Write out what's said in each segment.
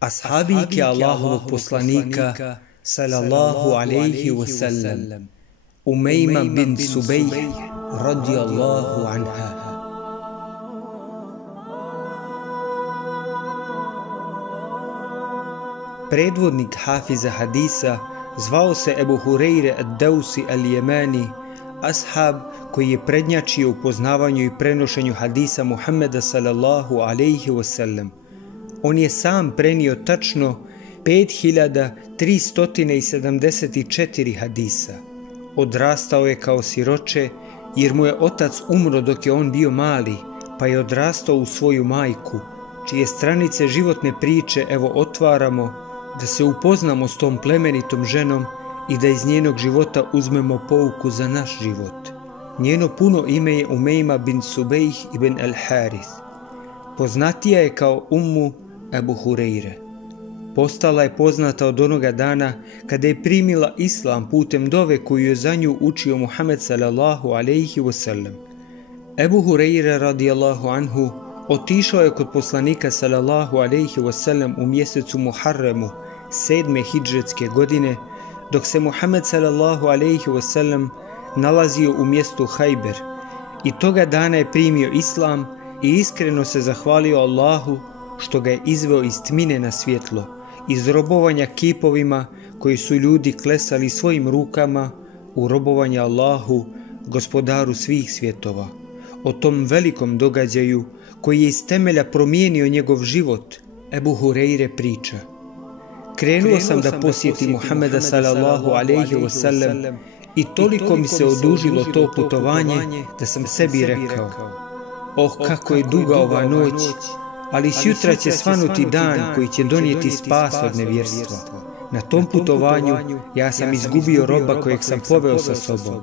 Ashabike Allahovog poslanika sallallahu alaihi wasallam, Umejma bin Subejh radijallahu anha. Predvodnik hafiza hadisa zvao se Ebu Hureyre ad-Dausi al-Jemani, ashab koji je prednjačio u poznavanju i prenošenju hadisa Muhammeda sallallahu alaihi wasallam. On je sam prenio tačno 5374 hadisa. Odrastao je kao siroče jer mu je otac umro dok je on bio mali, pa je odrastao u svoju majku, čije stranice životne priče evo otvaramo da se upoznamo s tom plemenitom ženom i da iz njenog života uzmemo pouku za naš život. Njeno puno ime je Umejma bin Subejh ibn al-Harith. Poznatija je kao Ummu Ebu Hureyre. Postala je poznata od onoga dana kada je primila islam putem dove koju je za nju učio Muhammed sallallahu alaihi wasallam. Ebu Hureyre radijallahu anhu otišao je kod poslanika sallallahu alaihi wasallam u mjesecu Muharremu 7. hidžretske godine, dok se Muhammed sallallahu alaihi wasallam nalazio u mjestu Hajber, i toga dana je primio islam i iskreno se zahvalio Allahu što ga je izveo iz tmine na svjetlo, iz robovanja kipovima koji su ljudi klesali svojim rukama u robovanje Allahu, gospodaru svih svjetova. O tom velikom događaju koji je iz temelja promijenio njegov život, Ebu Hureyre priča: krenuo sam da posjetim Muhammeda sallallahu alaihi wasallam i toliko mi se odužilo to putovanje da sam sebi rekao: kako je duga ova noć, ali sjutra će svanuti dan koji će donijeti spas od nevjerstva. Na tom putovanju ja sam izgubio roba kojeg sam poveo sa sobom,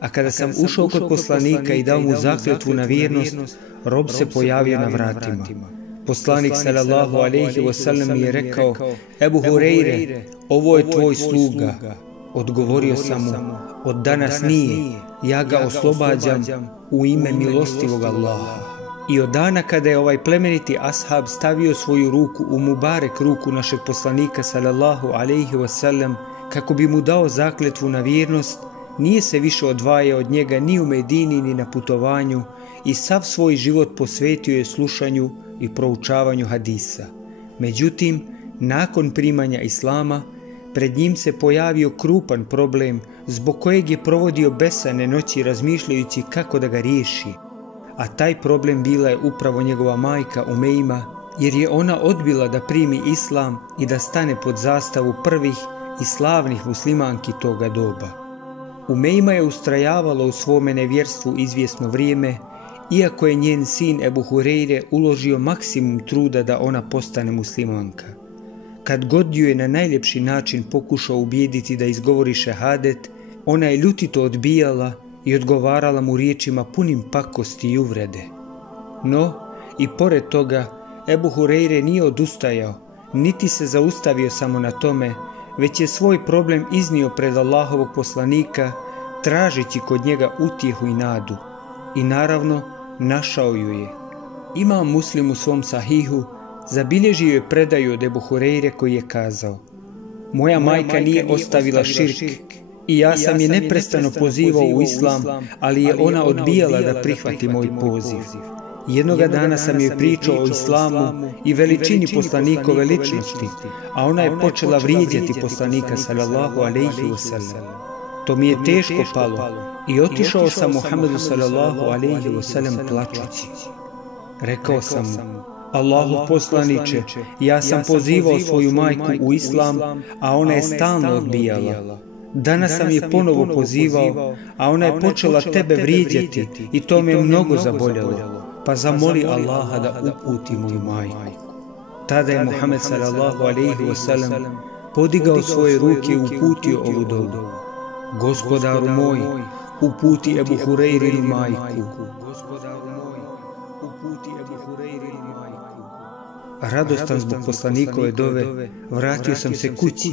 a kada sam ušao kod poslanika i dao mu zakletvu na vjernost, rob se pojavio na vratima. Poslanik sallallahu alaihi wasallam mi je rekao: Ebu Hureyre, ovo je tvoj sluga. Odgovorio sam mu: od danas nije, ja ga oslobađam u ime milostivog Allaha. I od dana kada je ovaj plemeniti ashab stavio svoju ruku u mubarek ruku našeg poslanika sallallahu alaihi wasallam kako bi mu dao zakletvu na vjernost, nije se više odvajao od njega ni u Medini ni na putovanju i sav svoj život posvetio je slušanju i proučavanju hadisa. Međutim, nakon primanja islama, pred njim se pojavio krupan problem zbog kojeg je provodio besane noći razmišljajući kako da ga riješi. A taj problem bila je upravo njegova majka Umejma, jer je ona odbila da primi islam i da stane pod zastavu prvih i slavnih muslimanki toga doba. Umejma je ustrajavala u svome nevjerstvu izvjesno vrijeme, iako je njen sin Ebu Hureyre uložio maksimum truda da ona postane muslimanka. Kad god ju je na najljepši način pokušao ubijediti da izgovori šehadet, ona je ljutito odbijala i odgovarala mu riječima punim pakosti i uvrede. No, i pored toga, Ebu Hureyre nije odustajao, niti se zaustavio samo na tome, već je svoj problem iznio pred Allahovog poslanika, tražeći kod njega utjehu i nadu. I naravno, našao ju je. Imam Muslim u svom sahihu zabilježio je predaju od Ebu Hureyre koji je kazao: moja majka nije ostavila širk i ja sam je neprestano pozivao u islam, ali je ona odbijala da prihvati moj poziv. Jednoga dana sam joj pričao o islamu i veličini poslanikove ličnosti, a ona je počela vrijeđati poslanika sallallahu alaihi wasallam. To mi je teško palo i otišao sam Muhammedu sallallahu alaihi wasallam plačući. Rekao sam mu: Allahov poslaniče, ja sam pozivao svoju majku u islam, a ona je stalno odbijala. Danas sam je ponovo pozivao, a ona je počela tebe vrijeđati i to me mnogo zaboljelo, pa zamoli Allaha da uputi moju majku. Tada je Muhammed sallallahu alaihi wasallam podigao svoje ruke i uputio ovu dovu: Gospodaru moj, uputi Ebu Hureyre majku. Radostan zbog poslanikove dove, vratio sam se kući,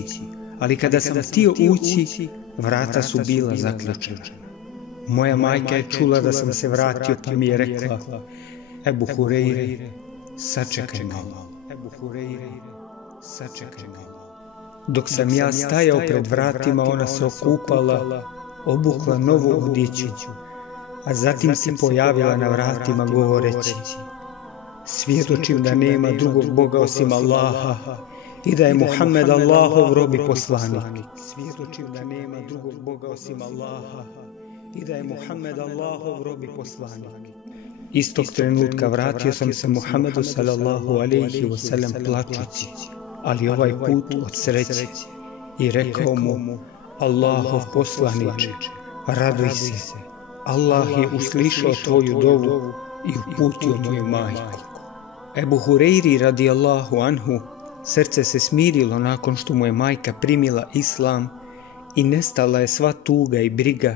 ali kada sam htio ući, vrata su bila zaključena. Moja majka je čula da sam se vratio, pa mi je rekla: Ebu Hureyre, sačekaj malo. Dok sam ja stajao pred vratima, ona se okupala, obukla novu odjeću, a zatim se pojavila na vratima govoreći: svjedočim da nema drugog Boga osim Allaha i da je Muhammed Allahov rob i poslanik. Svjedočim da nema drugog Boga osim Allaha i da je Muhammed Allahov rob i poslanik. Istog trenutka vratio sam se Muhammedu sallallahu alejhi ve sellem plačući, ali ovaj put od sreće, i rekao mu: Allahov poslaniče, raduj se, Allah je uslišao tvoju dovu i uputio moju majku. Ebu Hureyri radijallahu anhu srce se smirilo nakon što mu je majka primila islam i nestala je sva tuga i briga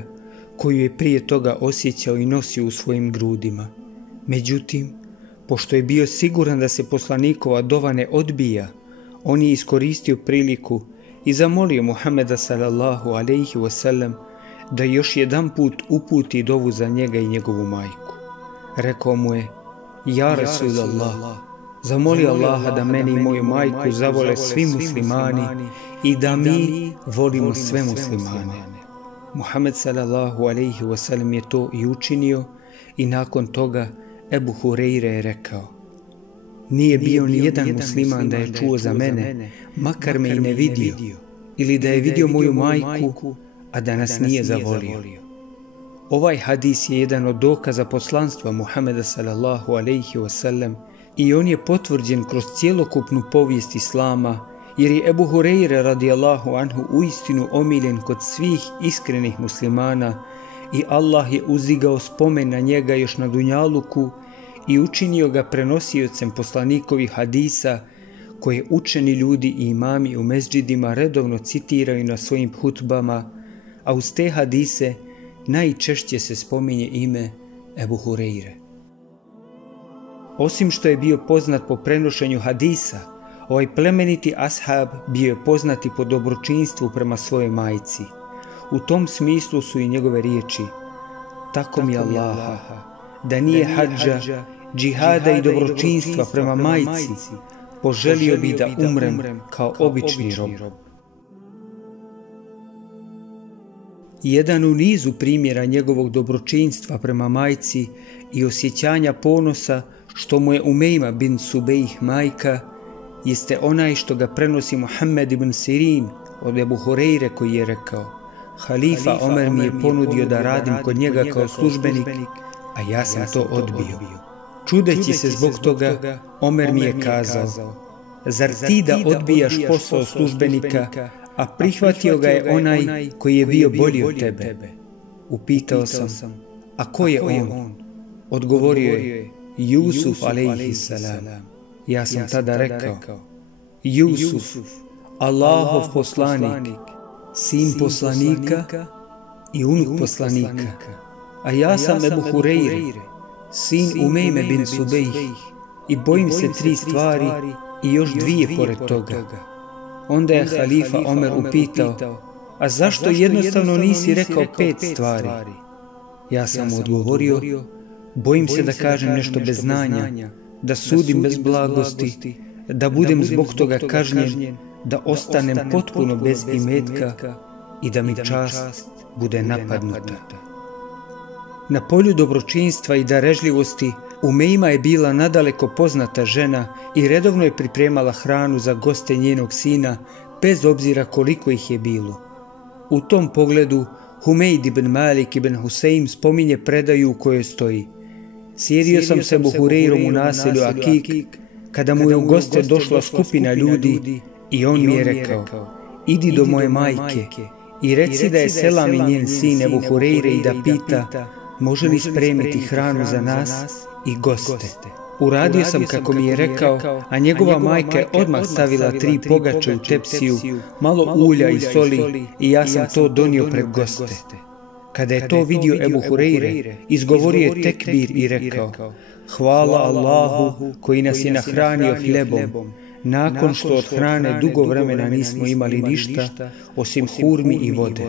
koju je prije toga osjećao i nosio u svojim grudima. Međutim, pošto je bio siguran da se poslanikova dova ne odbija, on je iskoristio priliku i zamolio Muhammeda sallallahu alejhi ve sellem da još jedan put uputi dovu za njega i njegovu majku. Rekao mu je: Ja Rasulallah, zamoli Allaha da meni i moju majku zavole svi muslimani i da mi volimo sve muslimane. Muhammed sallallahu alejhi ve sellem je to i učinio i nakon toga Ebu Hureyre je rekao: Nije bio ni jedan musliman da je čuo za mene, makar me i ne vidio, ili da je vidio moju majku, a da nas nije zavolio. Ovaj hadis je jedan od dokaza poslanstva Muhammeda sallallahu alejhi ve sellem i on je potvrđen kroz cjelokupnu povijest Islama, jer je Ebu Hureyre radijallahu anhu uistinu omiljen kod svih iskrenih muslimana i Allah je uzdigao spomen na njega još na dunjaluku i učinio ga prenosiocem poslanikovih hadisa koje učeni ljudi i imami u mezđidima redovno citiraju na svojim hutbama, a uz te hadise najčešće se spominje ime Ebu Hureyre. Osim što je bio poznat po prenošenju hadisa, ovaj plemeniti ashab bio je poznat i po dobročinstvu prema svojoj majci. U tom smislu su i njegove riječi: Tako mi Allaha, da nije hadža, džihada i dobročinstva prema majci, poželio bi da umrem kao obični rob. Jedan u nizu primjera njegovog dobročinstva prema majci i osjećanja ponosa što mu je Umejma bin Subejh majka, jeste onaj što ga prenosi Muhammed ibn Sirin od Ebu Hureyre, koji je rekao: Halifa Omer mi je ponudio da radim kod njega kao službenik, a ja sam to odbio. Čudeći se zbog toga, Omer mi je kazao: Zar ti da odbijaš posao službenika, a prihvatio ga je onaj koji je bio bolji od tebe? Upitao sam: A ko je on? Odgovorio je: Jusuf alejhi salam. Ja sam tada rekao: Jusuf, Allahov poslanik, sin poslanika i unuk poslanika, a ja sam Ebu Hureyre, sin Umejme bin Subejh, i bojim se 3 stvari i još 2 pored toga. Onda je halifa Omer upitao: A zašto jednostavno nisi rekao 5 stvari? Ja sam mu odgovorio: Bojim se da kažem nešto bez znanja, da sudim bez blagosti, da budem zbog toga kažnjen, da ostanem potpuno bez imetka i da mi čast bude napadnuta. Na polju dobročinstva i darežljivosti Umejma je bila nadaleko poznata žena i redovno je pripremala hranu za goste njenog sina, bez obzira koliko ih je bilo. U tom pogledu Humeid ibn Malik ibn Husein spominje predaju u kojoj stoji: Sjedio sam se Ebu Hureyrom u naselju Akik, kada mu je u goste došla skupina ljudi i on mi je rekao: Idi do moje majke i reci da je Selam i njen sin Ebu Hureyre i da pita može li spremiti hranu za nas i goste. Uradio sam kako mi je rekao, a njegova majka je odmah stavila 3 pogače u tepsiju, malo ulja i soli, i ja sam to donio pred goste. Kada je to vidio Ebu Hureyre, izgovorio je tekbir i rekao: Hvala Allahu koji nas je nahranio hljebom, nakon što od hrane dugo vremena nismo imali ništa osim hurmi i vode.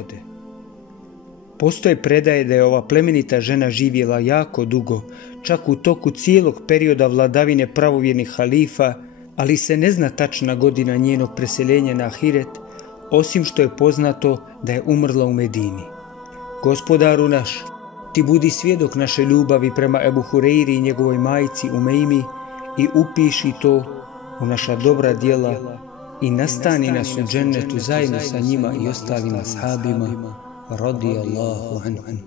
Postoje predaje da je ova plemenita žena živjela jako dugo, čak u toku cijelog perioda vladavine pravovjernih halifa, ali se ne zna tačna godina njenog preseljenja na Ahiret, osim što je poznato da je umrla u Medini. Gospodaru naš, ti budi svjedok naše ljubavi prema Ebu Hureyri i njegovoj majci Umejmi i upiši to u naša dobra djela i nastani nas u džennetu zajedno sa njima i ostalim ashabima. Radijallahu anhum.